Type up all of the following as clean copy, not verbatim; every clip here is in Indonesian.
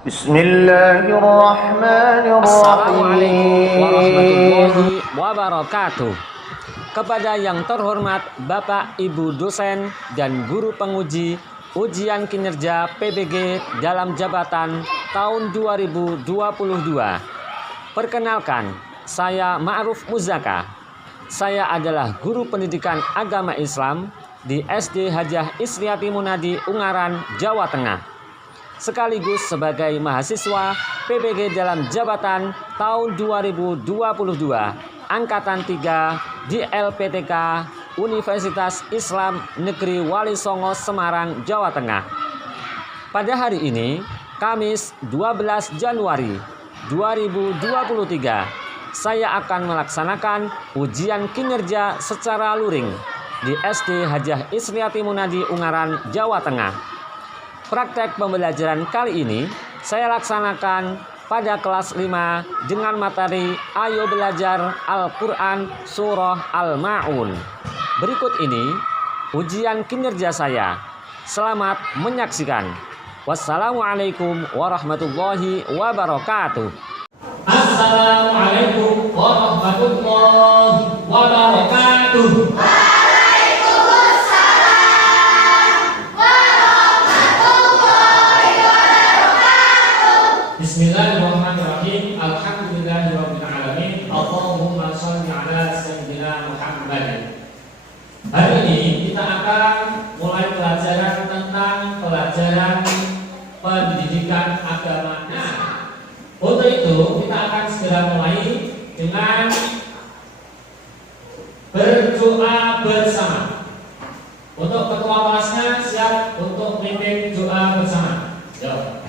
Bismillahirrahmanirrahim. Assalamualaikum warahmatullahi wabarakatuh. Kepada yang terhormat Bapak Ibu dosen dan guru penguji ujian kinerja PBG dalam jabatan tahun 2022. Perkenalkan, saya Ma'ruf Muzaka. Saya adalah guru pendidikan agama Islam di SD Hajah Isriati Munadi, Ungaran, Jawa Tengah. Sekaligus sebagai mahasiswa PBG dalam jabatan tahun 2022 Angkatan 3 di LPTK Universitas Islam Negeri Wali Songo, Semarang, Jawa Tengah. Pada hari ini, Kamis 12 Januari 2023, saya akan melaksanakan ujian kinerja secara luring di SD Hajah Isriati Munadi, Ungaran, Jawa Tengah. Praktek pembelajaran kali ini saya laksanakan pada kelas 5 dengan materi Ayo Belajar Al-Quran Surah Al-Ma'un. Berikut ini ujian kinerja saya. Selamat menyaksikan. Wassalamualaikum warahmatullahi wabarakatuh. Assalamualaikum warahmatullahi wabarakatuh. Bismillahirrahmanirrahim. Alhamdulillahirabbil alamin. Allahumma shalli ala sayyidina Muhammad. Hari ini kita akan mulai pelajaran tentang pelajaran pendidikan agama Islam. Untuk itu kita akan segera mulai dengan berdoa bersama. Untuk ketua kelasnya siap untuk memimpin doa bersama. Yo.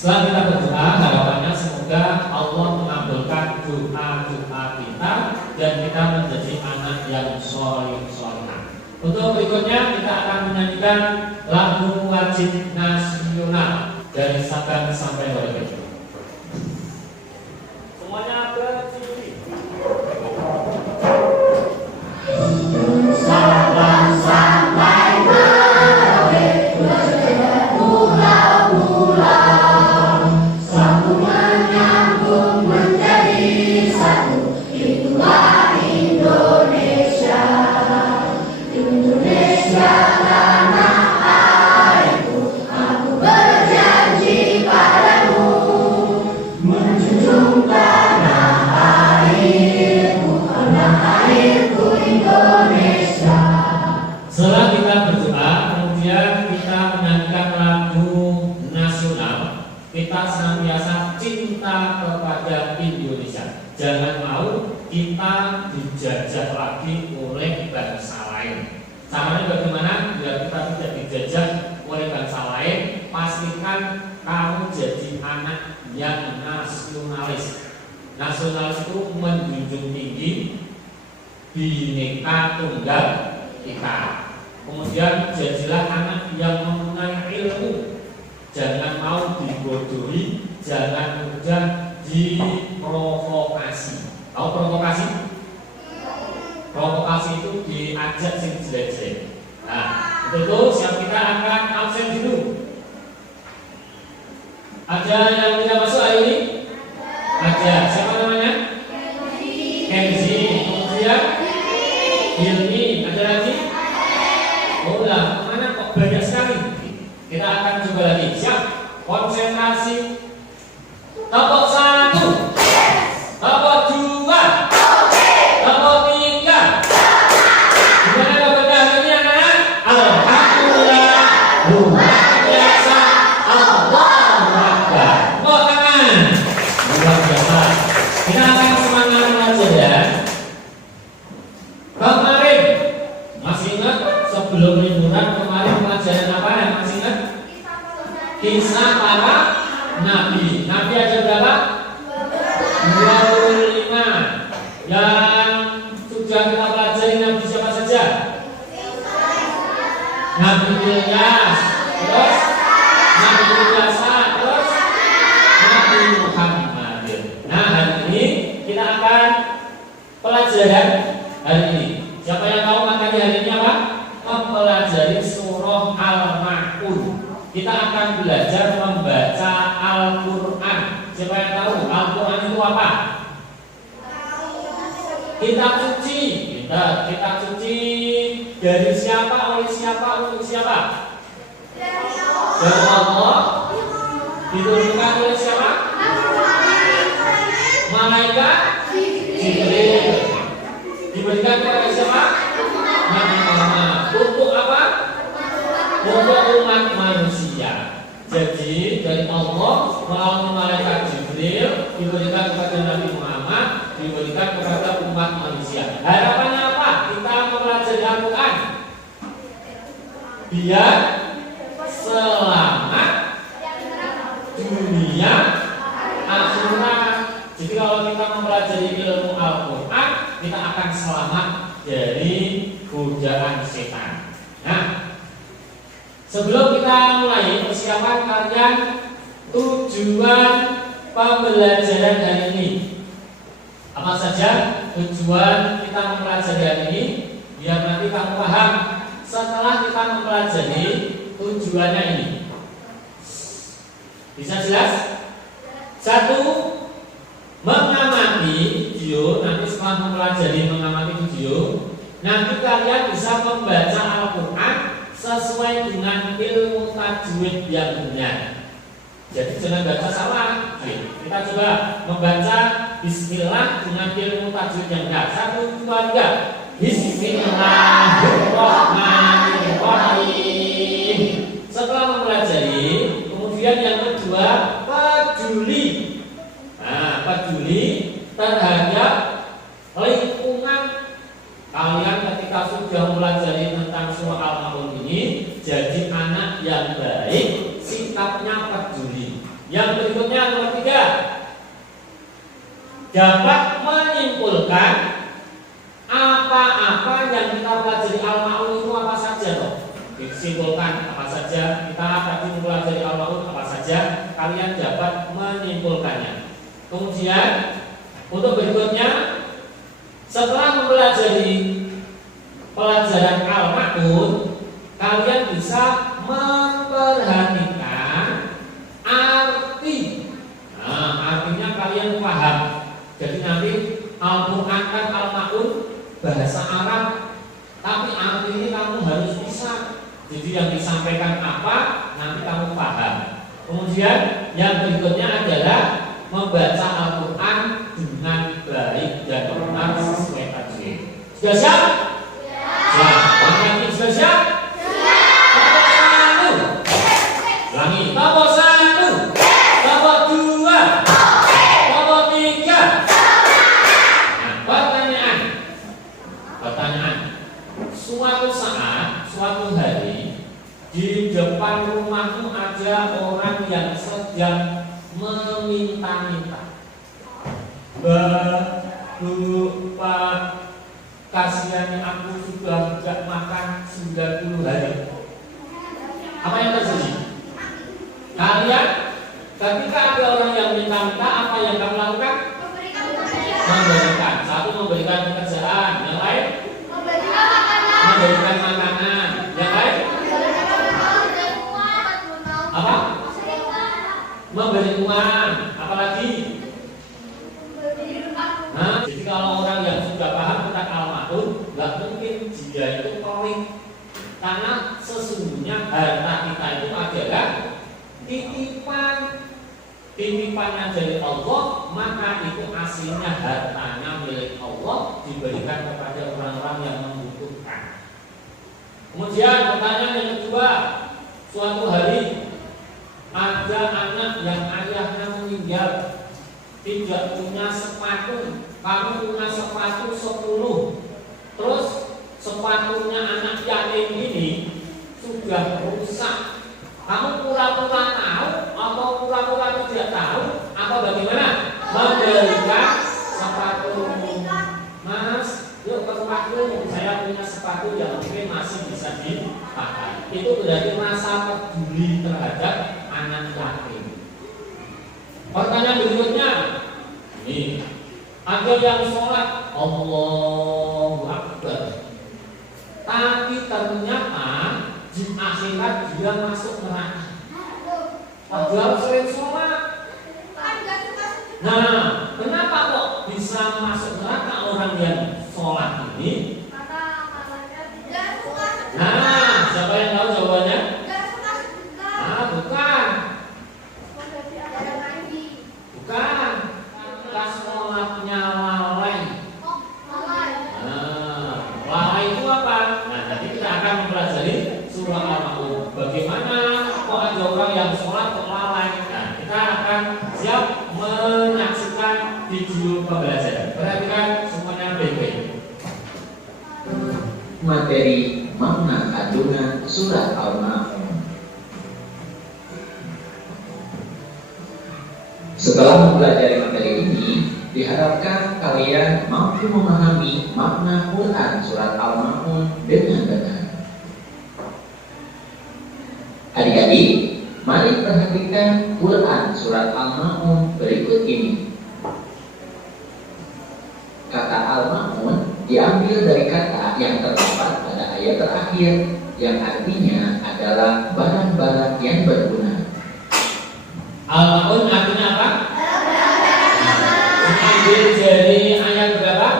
Setelah kita berdoa, harapannya semoga Allah mengabulkan doa-doa kita dan kita menjadi anak yang soleh-solehah. Untuk berikutnya kita akan menyanyikan lagu wajib nasional dari Sabang sampai Merauke. Semuanya berdiri. Sabang sampai Merauke, pulau-pulau. Tanah airku, aku berjanji padamu. senantiasa cinta kepada Indonesia. Jangan mau kita dijajah lagi oleh bangsa lain. Caranya bagaimana? Biar kita tidak dijajah oleh bangsa lain, pastikan kamu jadi anak yang nasionalis. Nasionalis itu menjunjung tinggi Bhinneka Tunggal Ika. Kemudian jadilah anak yang mengenai ilmu. Jangan mau dibodohi, jangan mudah diprovokasi. Tahu provokasi? Provokasi itu diajak sing jelek-jelek. Nah, itu siap, kita akan absen dulu. Ada yang tidak masuk hari ini? Ada. Siapa namanya? Kenzi. Kemudian Hilmi. Ada lagi? Oh lah, mana kok banyak sekali? Kita akan coba lagi. Siap? Konsentrasi. Nomor 1, nomor 2, nomor 3. Gimana kabarnya hari ini anak-anak? Alhamdulillah, luar biasa, Allahu Akbar. Tepuk tangan. Luar biasa. Kita akan semangat belajar ya. Kemarin masih ingat sebelum liburan kemarin pelajaran apa yang masih ingat? Kisah para Nabi. Nabi ada berapa? 25. Yang sudah kita pelajari Nabi siapa saja? Nabi Ilyas, terus Nabi Ilyasa, terus Nabi Muhammad. Nah, hari ini kita akan pelajaran hari ini. Siapa yang tahu materi hari ini apa? Mempelajari surah Al-Ma'un. Kita akan belajar membaca Al-Quran. Siapa yang tahu Al-Quran itu apa? Kitab suci. Kitab suci dari siapa, oleh siapa, untuk siapa? Dari Allah. Diturunkan oleh siapa? Malaikat Jibril. Diberikan kepada siapa? Nabi Muhammad. Untuk apa? Untuk umat manusia. Jadi dari Allah melalui malaikat Jibril diberikan kepada Nabi Muhammad, diberikan kepada umat manusia. Harapannya apa? Kita mempelajari Al-Quran biar selamat dunia akhirat. Jadi kalau kita mempelajari ilmu Al-Quran, kita akan selamat dari godaan setan. Nah, sebelum kita mulai persiapan kalian, tujuan pembelajaran hari ini apa saja? Tujuan kita mempelajari hari ini biar nanti kamu paham setelah kita mempelajari tujuannya ini. Bisa jelas? 1. Mengamati video. Nanti setelah mempelajari mengamati video, nanti kalian bisa membaca Al-Quran sesuai dengan ilmu tajwid yang benar. Jadi jangan baca salah. Kita coba membaca Bismillah dengan ilmu tajwid yang benar. 1, 2, 3. Bismillahirrahmanirrahim. Setelah mempelajari, kemudian yang kedua, peduli. Nah, peduli terhadap lingkungan. Kalian ketika sudah mempelajari tentang surah Al-Ma'un ini, jadi anak yang baik, sikapnya peduli. Yang berikutnya nomor 3, dapat menyimpulkan apa-apa yang kita pelajari Al-Ma'un itu apa saja toh. Disimpulkan apa saja, kita tadi mempelajari Al-Ma'un apa saja, kalian dapat menyimpulkannya. Kemudian untuk berikutnya, setelah mempelajari pelajaran Al-Ma'un, kalian bisa memperhatikan arti. Nah, artinya kalian paham. Jadi nanti Al-Quran kan Al-Ma'un bahasa Arab, tapi arti ini kamu harus bisa. Jadi yang disampaikan apa, nanti kamu paham. Kemudian yang berikutnya adalah membaca Al-Quran dengan baik dan benar sesuai tajwid. Sudah siap? Siap. Yang sudah siap? Nomor 1. Ulangi. Nomor 1. Nomor 2. ada orang yang sedang meminta-minta. Bu, Pak, kasihannya aku sudah tidak makan 90 hari. Apa yang terjadi? Kalian ketika ada orang yang minta-minta, apa yang kamu lakukan? Memberikan. Satu, memberikan pekerjaan. Yang lain? Memberikan makanan. Yang lain? Apa? Memberi uang. Apalagi? Nah, jadi kalau orang yang sudah paham tentang al-ma'un, nggak mungkin dia itu pelit, karena sesungguhnya harta kita itu adalah titipannya dari Allah, maka itu aslinya hartanya milik Allah, diberikan kepada orang-orang yang membutuhkan. Kemudian pertanyaan yang kedua, suatu hari ada anak yang ayahnya meninggal, tidak punya sepatu. Kamu punya sepatu 10, terus sepatunya anak yatim ini sudah rusak. Kamu pura-pura tahu atau pura-pura tidak tahu atau bagaimana? Memberikan sepatu. Mas, yuk ke tempatku, saya punya sepatu yang mungkin masih bisa dipakai. Itu berarti rasa peduli terhadap anak yatim. Pertanyaan berikutnya, ini ada yang sholat Allahu Akbar, tapi ternyata di akhirat dia masuk neraka. Padahal sering sholat. Nah, kenapa kok bisa masuk neraka orang yang sholat ini? Nah, siapa yang tahu jawabannya? Bukan. Bukan. Pas sholatnya lalai. Lalai itu apa? Nah, nanti kita akan mempelajari surah Al-Ma'un. Bagaimana kok ada orang yang sholat kok lalai? Nah, kita akan siap menyaksikan video pembelajaran. Perhatikan semuanya baik-baik. Materi makna kandungan surat Al-Ma'un. Setelah mempelajari materi ini, diharapkan kalian mampu memahami makna Quran surat Al-Ma'un dengan benar. Adik-adik, mari perhatikan Quran surat Al-Ma'un berikut ini. Kata Al-Ma'un diambil dari kata yang terdapat pada ayat terakhir, yang artinya adalah barang-barang yang berguna. Al-Ma'un artinya apa? Diambil dari ayat berapa?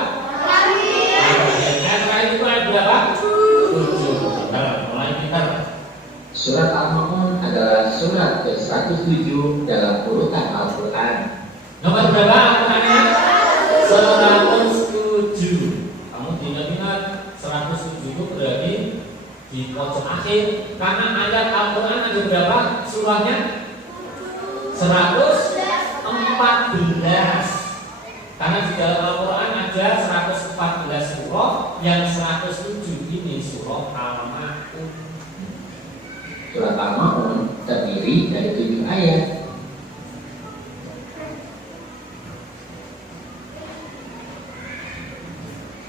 Ayat terakhir itu ayat berapa? 7. Mulai pintar. Surat Al-Ma'un adalah surat ke-107 dalam urutan Al-Quran. Nomor berapa Al-Qurannya? 107. Kamu ingat 107 itu berarti di pojok akhir, karena ayat Al-Quran ada berapa surahnya? 114. Karena di dalam Al-Quran ada 114 surah, yang 107 ini surah Al-Ma'un. Surat Al-Ma'un terdiri dari 7 ayat.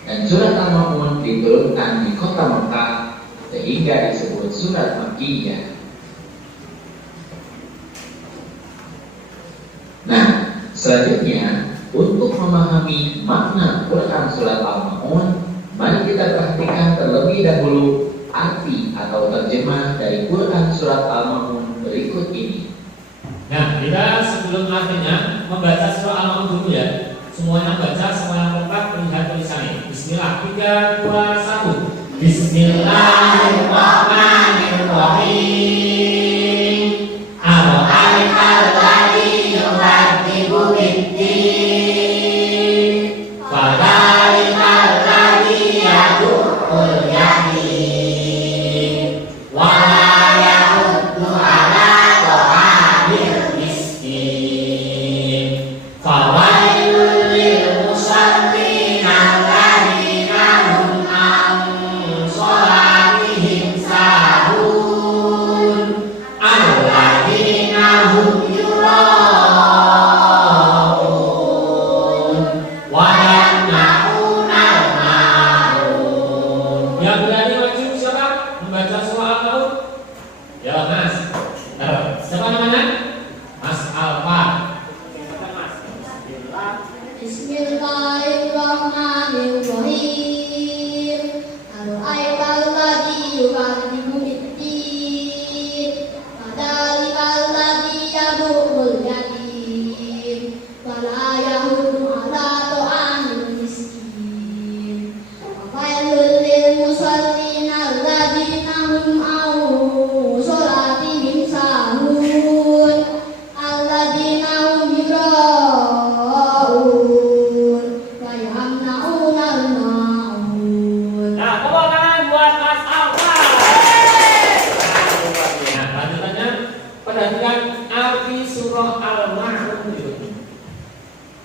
Dan surat Al-Ma'un diturunkan di kota Mekah sehingga disebut surat Makkiyah. Nah, selanjutnya untuk memahami makna Quran surat Al-Ma'un, mari kita perhatikan terlebih dahulu arti atau terjemah dari Quran surat Al-Ma'un berikut ini. Nah, kita sebelum artinya membaca surah Al-Ma'un dulu ya. Semuanya baca, semuanya lengkap, melihat tulisannya. Bismillah, 3, 2, 1. Bismillahirrahmanirrahim. Ar-Rahmanir Rahim. Yukadzibu bid-din. Fadzalikal ladzi yad'ul yatim. Wa la yahuddu 'ala ta'amil miskin. Fawailul lil musallin alladzina hum an shalatihim sahun.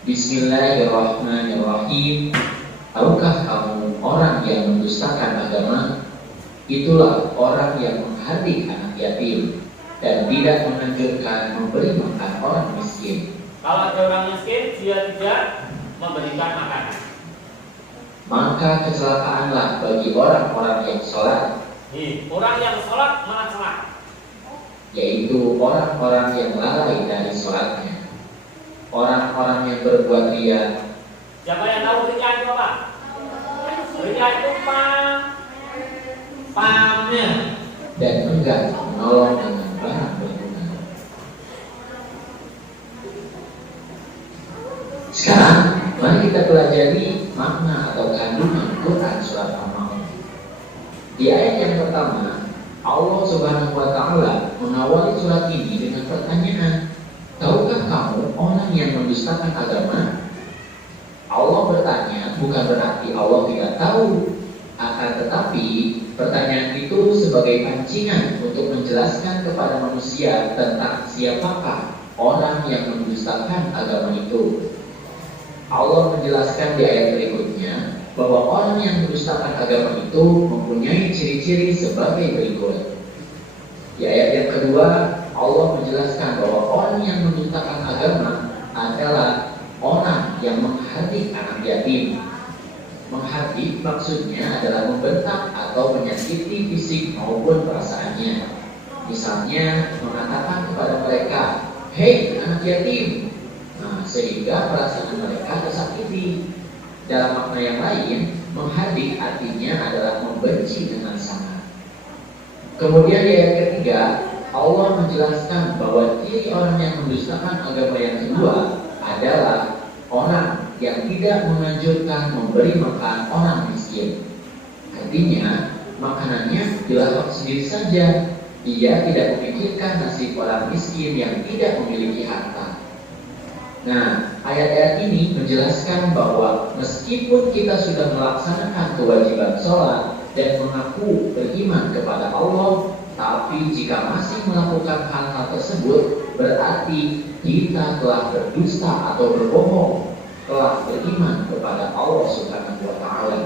Bismillahirrahmanirrahim. Tahukah kamu orang yang mendustakan agama? Itulah orang yang menghardik anak yatim dan tidak menganjurkan memberi makan orang miskin. Kalau ada orang miskin, dia tidak memberikan makanan. Maka kecelakaanlah bagi orang-orang yang sholat, Orang yang sholat malah celaka, yaitu orang-orang yang lalai dari sholatnya, orang-orang yang berbuat riya. Siapa yang tahu riya itu apa? Riya itu pamer. Dan enggan menolong dengan barang berguna. Sekarang mari kita pelajari makna atau kandungan Quran surat Al-Maun. Di ayat yang pertama, Allah Subhanahu wa Ta'ala mengawali surat ini dengan pertanyaan, tahukah kamu orang yang mendustakan agama? Allah bertanya bukan berarti Allah tidak tahu, akan tetapi pertanyaan itu sebagai pancingan untuk menjelaskan kepada manusia tentang siapakah orang yang mendustakan agama itu. Allah menjelaskan di ayat berikutnya bahwa orang yang mendustakan agama itu mempunyai ciri-ciri sebagai berikut. Di ayat yang kedua, Allah menjelaskan bahwa orang yang mendustakan agama adalah orang yang menghardik anak yatim. Menghardik maksudnya adalah membentak atau menyakiti fisik maupun perasaannya. Misalnya mengatakan kepada mereka, "Hei anak yatim," sehingga perasaan mereka tersakiti. Dalam makna yang lain, menghardik artinya adalah membenci dengan sangat. Kemudian di ayat ketiga, Allah menjelaskan bahwa ciri orang yang mendustakan agama yang kedua adalah orang yang tidak menganjurkan memberi makan orang miskin. Artinya, makanannya dilahap sendiri saja. Dia tidak memikirkan nasib orang miskin yang tidak memiliki harta. Nah, ayat-ayat ini menjelaskan bahwa meskipun kita sudah melaksanakan kewajiban sholat dan mengaku beriman kepada Allah, tapi jika masih melakukan hal-hal tersebut, berarti kita telah berdusta atau berbohong, telah beriman kepada Allah Subhanahu wa Ta'ala.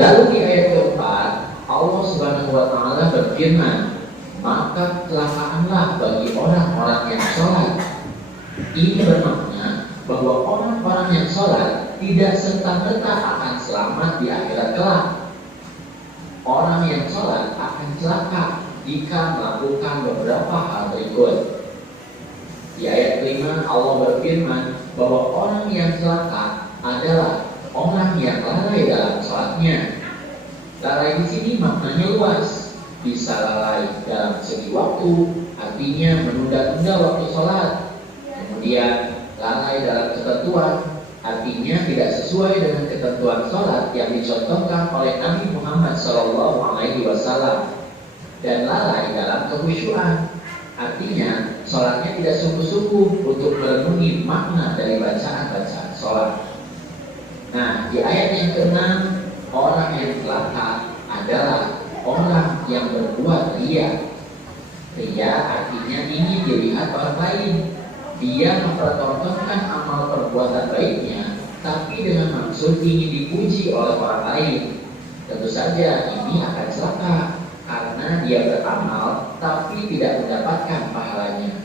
Lalu di ayat keempat, Allah Subhanahu wa Ta'ala berfirman, maka kecelakaanlah bagi orang-orang yang sholat. Ini bermakna bahwa orang-orang yang sholat tidak serta-merta akan selamat di akhirat kelak. Orang yang sholat akan celaka jika melakukan beberapa hal berikut. Di ayat kelima Allah berfirman bahwa orang yang celaka adalah orang yang lalai dalam sholatnya. Lalai di sini maknanya luas. Bisa lalai dalam segi waktu, artinya menunda-tunda waktu sholat. Kemudian lalai dalam ketentuan, artinya tidak sesuai dengan ketentuan sholat yang dicontohkan oleh Nabi Muhammad SAW. Dan lalai dalam kekhusyuan, artinya sholatnya tidak sungguh-sungguh untuk merenungi makna dari bacaan-bacaan sholat. Nah, di ayat yang ke-6, orang yang celaka adalah orang yang berbuat riya. Riya artinya ingin dilihat orang lain. Dia mempertontonkan amal perbuatan baiknya, tapi dengan maksud ingin dipuji oleh orang lain. Tentu saja ini akan celaka, karena dia beramal tapi tidak mendapatkan pahalanya.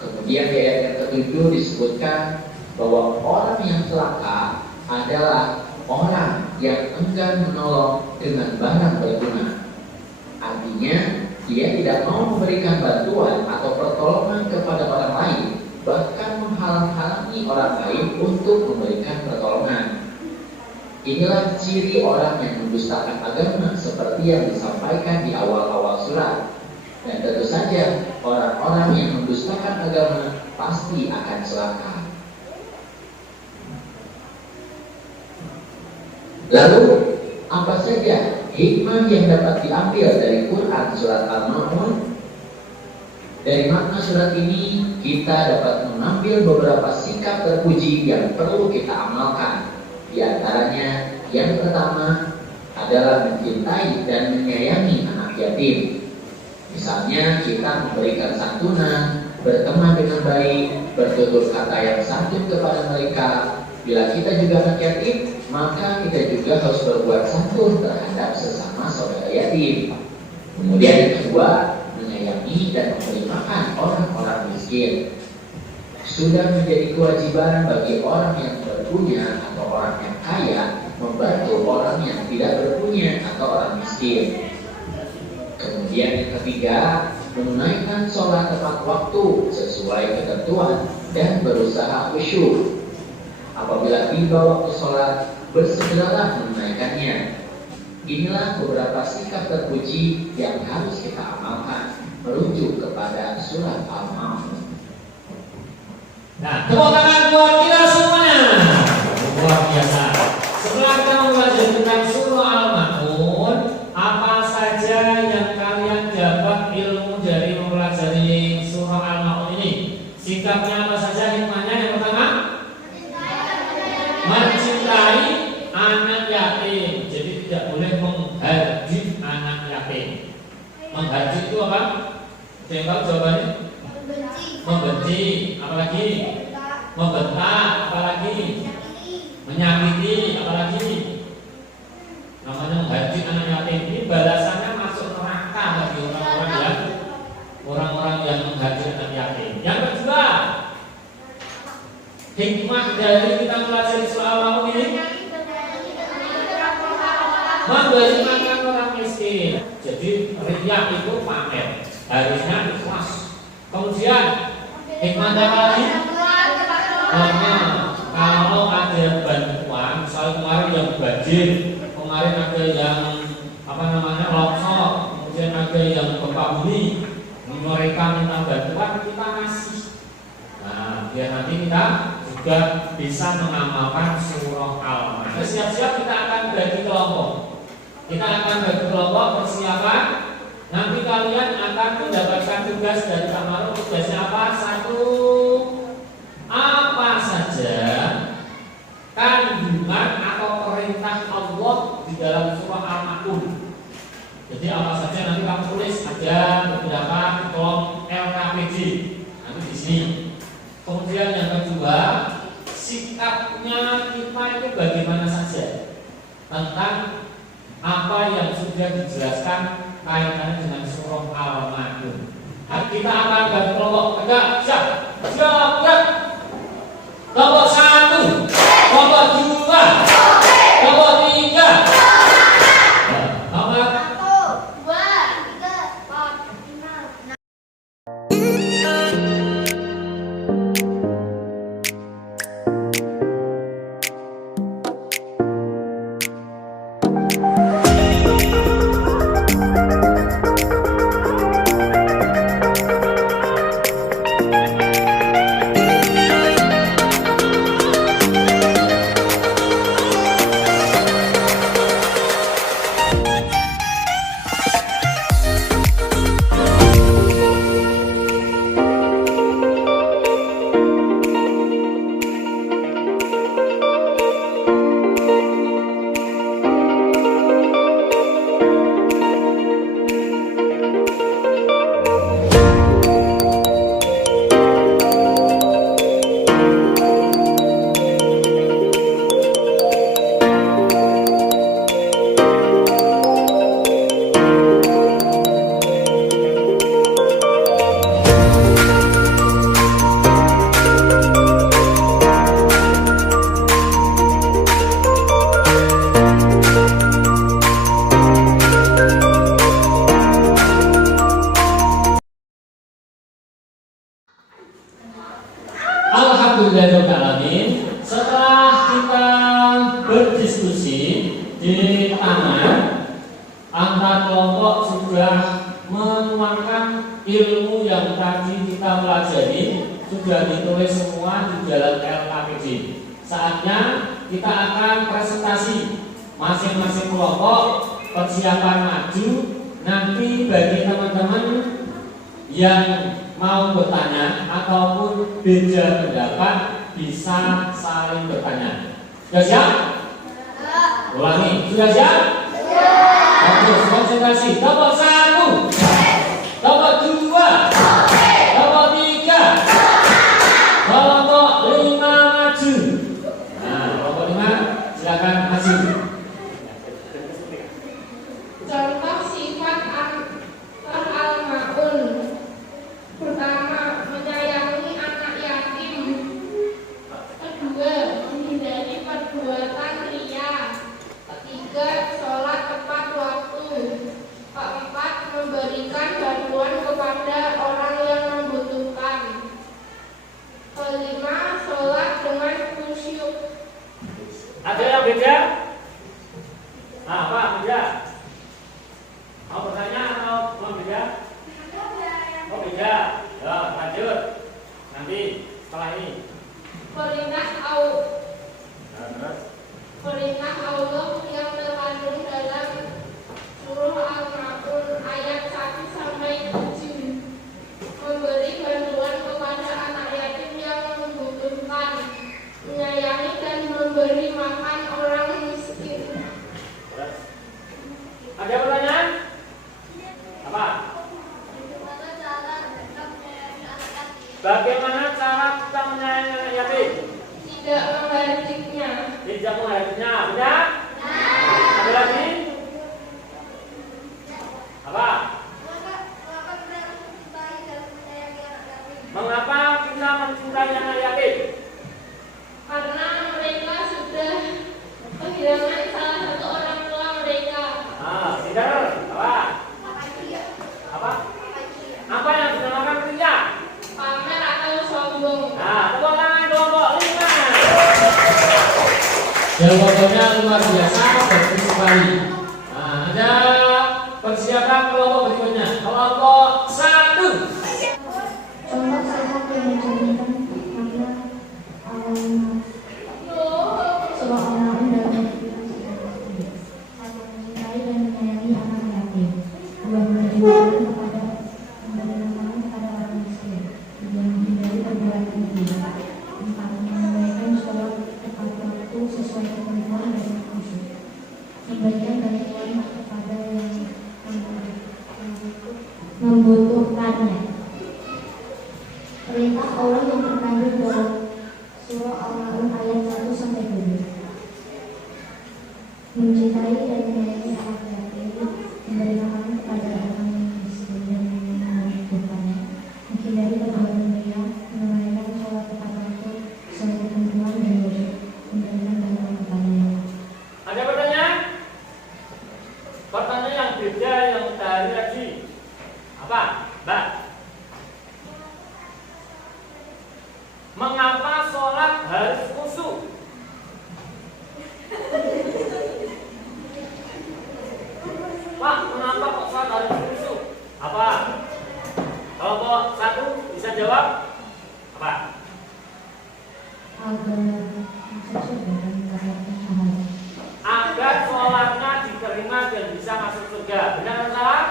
Kemudian di ayat yang ke-7 disebutkan bahwa orang yang celaka adalah orang yang enggan menolong dengan barang berguna. Artinya, dia tidak mau memberikan bantuan atau pertolongan kepada orang lain, bahkan menghalang-halangi orang lain untuk memberikan pertolongan. Inilah ciri orang yang mendustakan agama seperti yang disampaikan di awal-awal surat. Dan tentu saja, orang-orang yang mendustakan agama pasti akan celaka. Lalu, apa saja hikmah yang dapat diambil dari Quran surat Al-Maun? Dari makna surat ini, kita dapat mengambil beberapa sikap terpuji yang perlu kita amalkan. Di antaranya, yang pertama adalah mencintai dan menyayangi anak yatim. Misalnya kita memberikan santunan, berteman dengan baik, bertutur kata yang santun kepada mereka. Bila kita juga anak yatim, maka kita juga harus berbuat santun terhadap sesama saudara yatim. Kemudian yang kedua, menyayangi dan memberi makan orang-orang miskin. Sudah menjadi kewajiban bagi orang yang berpunya atau orang yang kaya membantu orang yang tidak berpunya atau orang miskin. Kemudian yang ketiga, menunaikan sholat tepat waktu sesuai ketentuan dan berusaha khusyuk. Apabila tiba waktu sholat, bersegeralah menunaikannya. Inilah beberapa sikap terpuji yang harus kita amalkan, merujuk kepada surat Al-Ma'un. Nah, tepuk tangan buat kita semuanya. Luar biasa. Setelah kita mempelajari tentang surah Al-Ma'un, apa saja yang kalian dapat ilmu dari mempelajari surah Al-Ma'un ini? Sikapnya apa saja, hikmahnya? Yang pertama, mencintai anak yatim. Jadi tidak boleh menghaji anak yatim. Menghaji itu apa? Yang tahu jawabannya? Membenci, apalagi? Membentak, apalagi? Menyakiti, apalagi? Namanya menghaji anak yatim. Ini balasannya masuk neraka bagi orang-orang yang menghaji anak yatim. Yang kedua, hikmah dari kita mempelajari surah Al-Ma'un ini, memberi makan orang miskin. Jadi riya itu pamer, harusnya ikhlas. Kemudian hikmah apa lagi? Kalau ada bantuan, misalnya kemarin yang banjir, kemarin ada yang longsor, kemudian ada yang gempa bumi, mereka minta bantuan, kita kasih. Nah, biar nanti kita juga bisa mengamalkan surah Al-Ma'un. Siap-siap kita akan bagi kelompok. Kita akan bagi kelompok persiapan. Nanti kalian akan mendapatkan tugas dari Pak Maruf. Tugasnya apa? Satu, apa saja kandungan atau perintah Allah di dalam surah Al-Ma'un. Jadi apa saja nanti kamu tulis, ada beberapa kolom LKPJ nanti di sini. Kemudian yang kedua, sikapnya kita itu bagaimana saja tentang apa yang sudah dijelaskan kaitannya dengan surah Al-Ma'un. Kita akan bagi kelompok. Tegak, siap, kelompok 1, kelompok 2, kelompok 3. Alhamdulillahirrahmanirrahim. Setelah kita berdiskusi di taman, antar kelompok sudah menuangkan ilmu yang tadi kita pelajari, sudah ditulis semua di dalam LKPJ. Saatnya kita akan presentasi masing-masing kelompok, persiapan maju. Nanti bagi teman-teman yang mau bertanya ataupun beda pendapat bisa saling bertanya. Sudah siap? Ulangi, sudah siap? Terus konsentrasi. Kelompok 1, kelompok Ya, lanjut. Nanti setelah ini. Perintah Allah yang terkandung dalam surah Al-Ma'un ayat 1 sampai 7, memberi bantuan kepada anak yatim yang membutuhkan, menyayangi dan memberi makan orang miskin. Ada pertanyaan? Apa? Bagaimana cara kita menyayangi anak yatim? Tidak menghardiknya. Tidak menghardiknya, benar? Ada lagi? Apa? Mengapa kita mencintai anak yatim? Karena mereka sudah kehilangan salah satu orang tua mereka. Benar. Apa? Apa? Apa yang dinamakan ria? Pamer atau sombong. Tepuk tangan kelompok 5. Jawabannya luar biasa, bagus sekali. Ada persiapan kelompok berikutnya. Kelompok 1. Contoh sehat yang mencerminkan makna awal surah Al-Ma'un dalam satu, mencintai dan menyayangi anak yatim. Dua, memberi makan kepada orang miskin. Tiga, menghindari perbuatan gila. Empat, menunaikan sholat tepat waktu sesuai ketentuan dan khusyuk. Memberikan bantuan kepada yang membutuhkannya. Perintah Allah yang terkandung dalam surah Al-Ma'un ayat 1 sampai 7. Mencintai dan menyayangi anak yatim, memberi makan kepada orang miskin dan membutuhkannya, menghindari perbuatan riya, menunaikan sholat tepat waktu sesuai ketentuan dan khusyuk, memberikan bantuan kepadanya. Ada pertanyaan? Pertanyaan yang beda yang dari tadi. Apa? Mbak? Mengapa sholat harus khusyuk? Pak, kenapa kok sholat harus khusyuk? Apa? Kelompok 1 bisa jawab? Apa? Agar sholatnya diterima dan bisa masuk surga. Benar atau salah?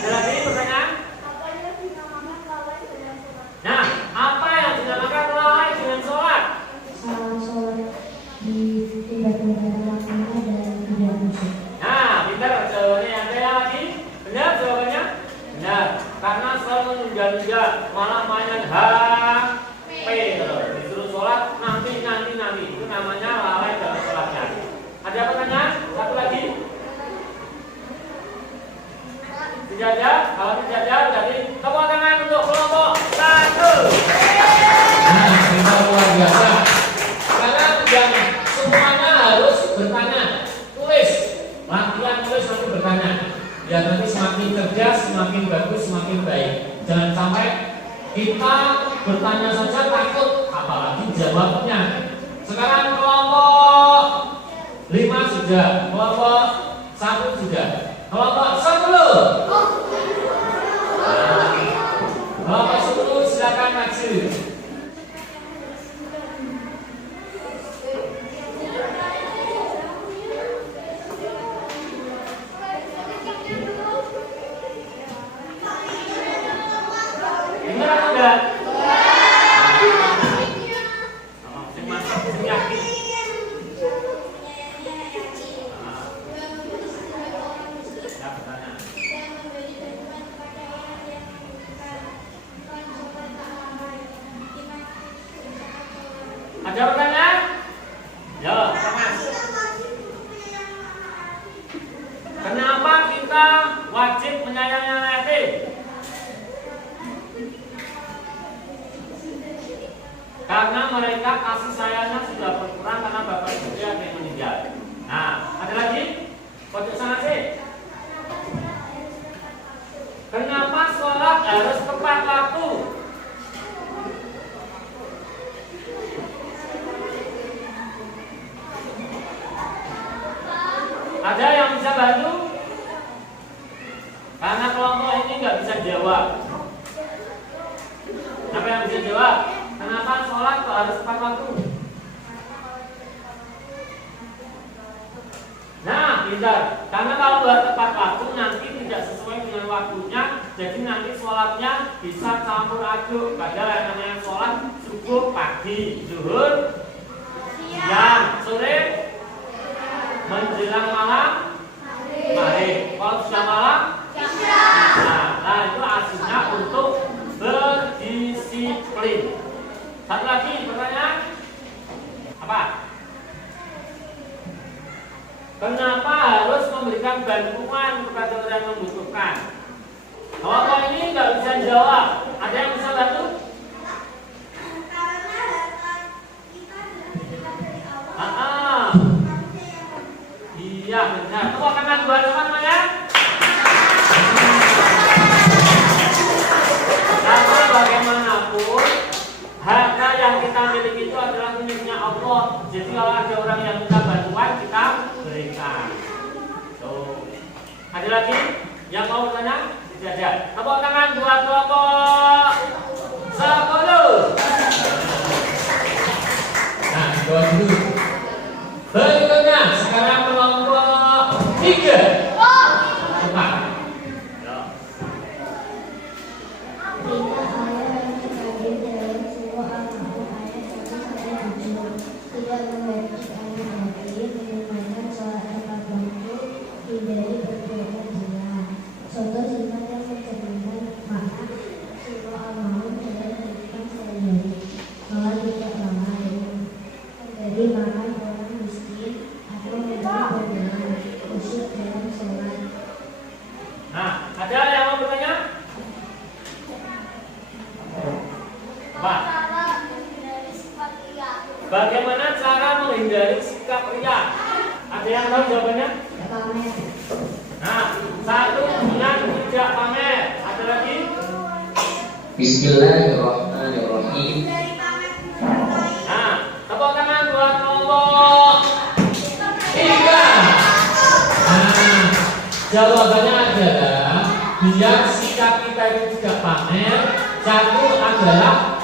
Ada lagi pertanyaan? Nah, apa yang dinamakan lalai dengan sholat? Salah sholat tidak menjaga waktunya dan tidak khusyuk. Nah, pintar jawabannya. Ada yang lagi? Benar jawabannya? Benar. Karena selalu menunda-nunda, malah mainan HP terus. Disuruh sholat nanti. Itu namanya lalai dalam sholatnya. Ada pertanyaan? Satu lagi? Tidak ada? Kalau tidak ada, berarti tepuk tangan untuk kelompok 1. Kita luar biasa. Karena yang semuanya harus bertanya, tulis, latihan tulis nanti bertanya. Ya nanti semakin cerdas, semakin bagus, semakin baik. Jangan sampai kita bertanya saja takut, apalagi jawabnya. Sekarang kelompok 5 sudah, kelompok 1 sudah, kelompok 10. Kelompok 10 silakan maju. Benar atau enggak? Sing mantap, sing yakin. Ya, pertanyaan. Ada pertanyaan? Ya, Mas. Kenapa kita wajib menyayangi anak yatim? Karena mereka kasih sayangnya sudah berkurang karena bapak ibunya yang meninggal. Nah, ada lagi? Pojok sana sih. Kenapa sholat harus tepat waktu? Ada yang bisa bantu? Karena kelompok ini nggak bisa jawab. jawab? Siapa yang bisa jawab? Kenapa sholat kok harus tepat waktu? Nah, pintar. Karena kalau nggak tepat waktu nanti tidak sesuai dengan waktunya, jadi nanti sholatnya bisa campur aduk. Padahal yang namanya sholat subuh pagi, zuhur siang, sore, menjelang malam, maghrib. Kalau sudah malam, isya. Nah, itu aslinya untuk berdisiplin. Satu lagi pertanyaan apa? Kenapa harus memberikan bantuan kepada orang yang membutuhkan? Kalau ini nggak bisa jawab, ada yang bisa bantu? Iya benar. Tepuk tangan buat teman-teman ya. Karena bagaimanapun harta yang kita miliki itu adalah miliknya Allah. Jadi kalau ada orang yang minta bantuan kita berikan. Tuh. Ada lagi yang mau bertanya? Tidak ada. Tepuk tangan buat kelompok 10. Nah, doa dulu. Berikutnya sekarang kelompok 3. Cepat. Nah, ada yang mau bertanya? Apa? Bagaimana cara menghindari sikap ria? Ada yang tahu jawabannya? Nah, satu dengan tidak pamer. Ada lagi? Bismillahirrahmanirrahim. Nah, tepuk tangan buat kelompok 3. Nah, jawabannya adalah biar sikap kita itu tidak pamer. Satu adalah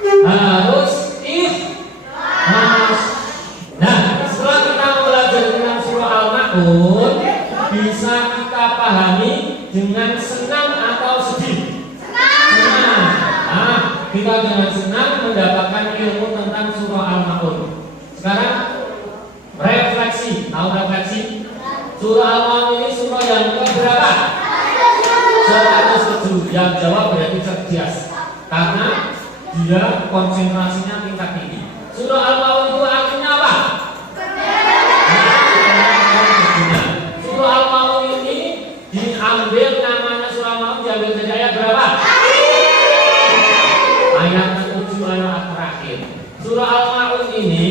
harus ikhlas. Nah, setelah kita belajar tentang surah Al-Ma'un, bisa kita pahami dengan senang atau sedih. Senang. Nah, kita dengan senang mendapatkan ilmu tentang surah Al-Ma'un. Sekarang refleksi. Tahu refleksi? Surah Al-Ma'un ini surah yang berapa? 107. Yang jawab berarti cerdas, karena dia konsentrasinya tingkat tinggi. Surah Al-Ma'un itu artinya apa? Surah Al-Ma'un ini diambil namanya surah Al-Ma'un diambil dari ayat berapa? Ayat ke-7, ayat terakhir. Surah Al-Ma'un ini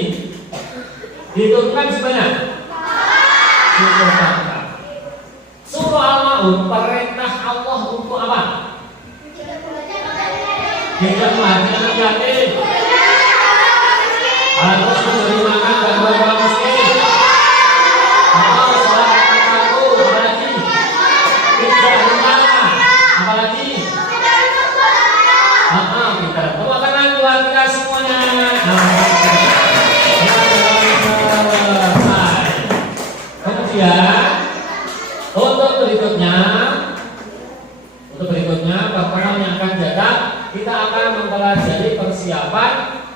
diturunkan sebanyak 10 kali. Surah Al-Ma'un perintah Allah untuk apa? Tidak menghadirkan yatim, harus memberi makan bagi orang miskin, atau sholat tepat waktu, apalagi tidak bencana, apalagi kita tepuk tangan buat kita semuanya. Kemudian untuk berikutnya pertemuan yang akan datang kita akan mempelajari persiapan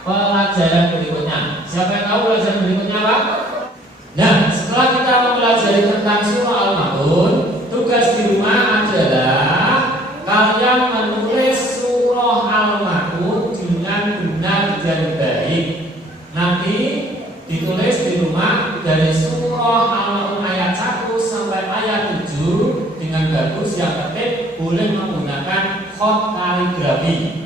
pelajaran berikutnya. Siapa yang tahu pelajaran berikutnya apa? Nah, setelah kita mempelajari tentang surah Al-Ma'un, tugas di rumah adalah kalian menulis surah Al-Ma'un dengan benar dan baik. Nanti ditulis di rumah dari surah Al-Ma'un ayat 1 sampai ayat 7 dengan bagus. Yang penting boleh menggunakan khot kaligrafi.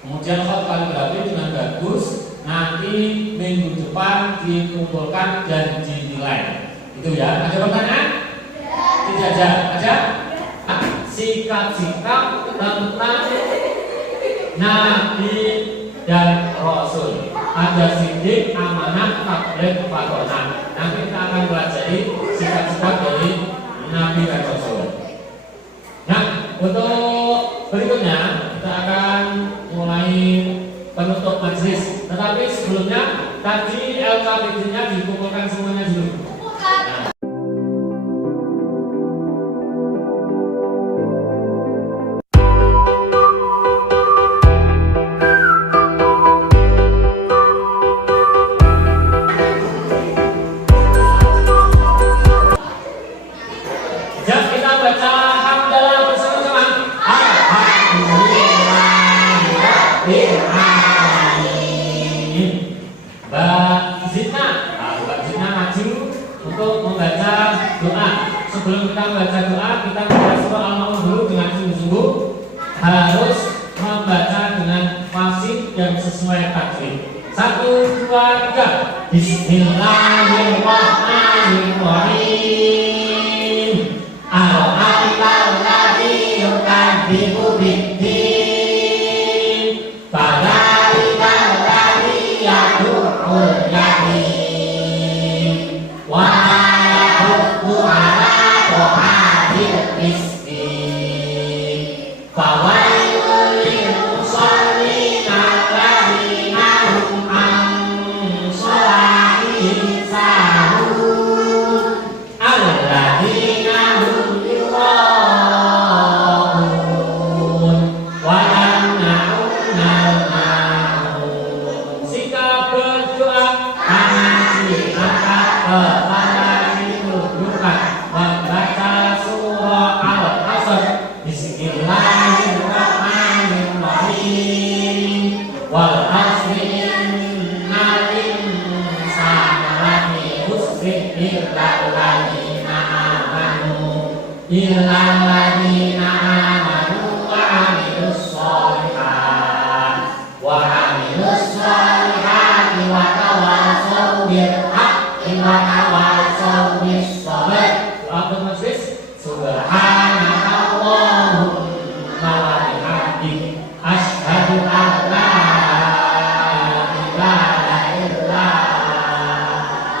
Kemudian khot kaligrafi dengan bagus nanti minggu depan dikumpulkan dan dinilai. Itu ya. Ada pertanyaan? Tidak ada. Ada? Sikap-sikap tentang Nabi dan Rasul. Ada sidik, amanah, tabligh, fatonah. Nanti kita akan pelajari sikap-sikap dari Nabi dan Rasul. Nah, untuk berikutnya kita akan mulai penutup majelis. Tetapi sebelumnya tadi LKPD-nya dikumpulkan semuanya dulu. Nah, kita baca hamdalah bersama-sama. Alhamdulillahirrahmanirrahim. Mbak Zina maju untuk membaca doa. Sebelum kita membaca doa, kita membaca surah Al-Maun dulu dengan sungguh-sungguh. Harus membaca dengan fasih dan sesuai tajwid. 1, 2, 3. Bismillahirrahmanirrahim. Alhamdulillah yukadzibu biddin. Fadzalika alladzi yad'ul yatim. Wa yahuddu 'ala ta'atil miskin. Fawailul lil musallin alladzina hum an shalatihim sahun. Alladzina hum yura'un wa yamna'una al-ma'un. Sikap berdoa mengasih angkat kepala ditujukan membaca surah Al-Asr. Bismillahirrahmanirrahim. Wal 'asri innal insana lafi khusrin illal ladzina amanu wa 'amilus sholihati wa tawassaw bil haqqi wa tawassaw bis sabr. Doa majlis. Subhanallahumma wa bihamdihi asyhadu an la ilaha illa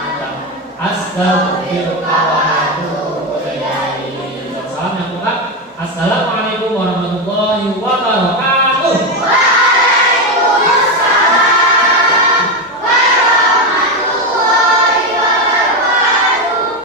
anta astaghfiruka wa atubu ilaik. Assalamualaikum warahmatullahi wabarakatuh.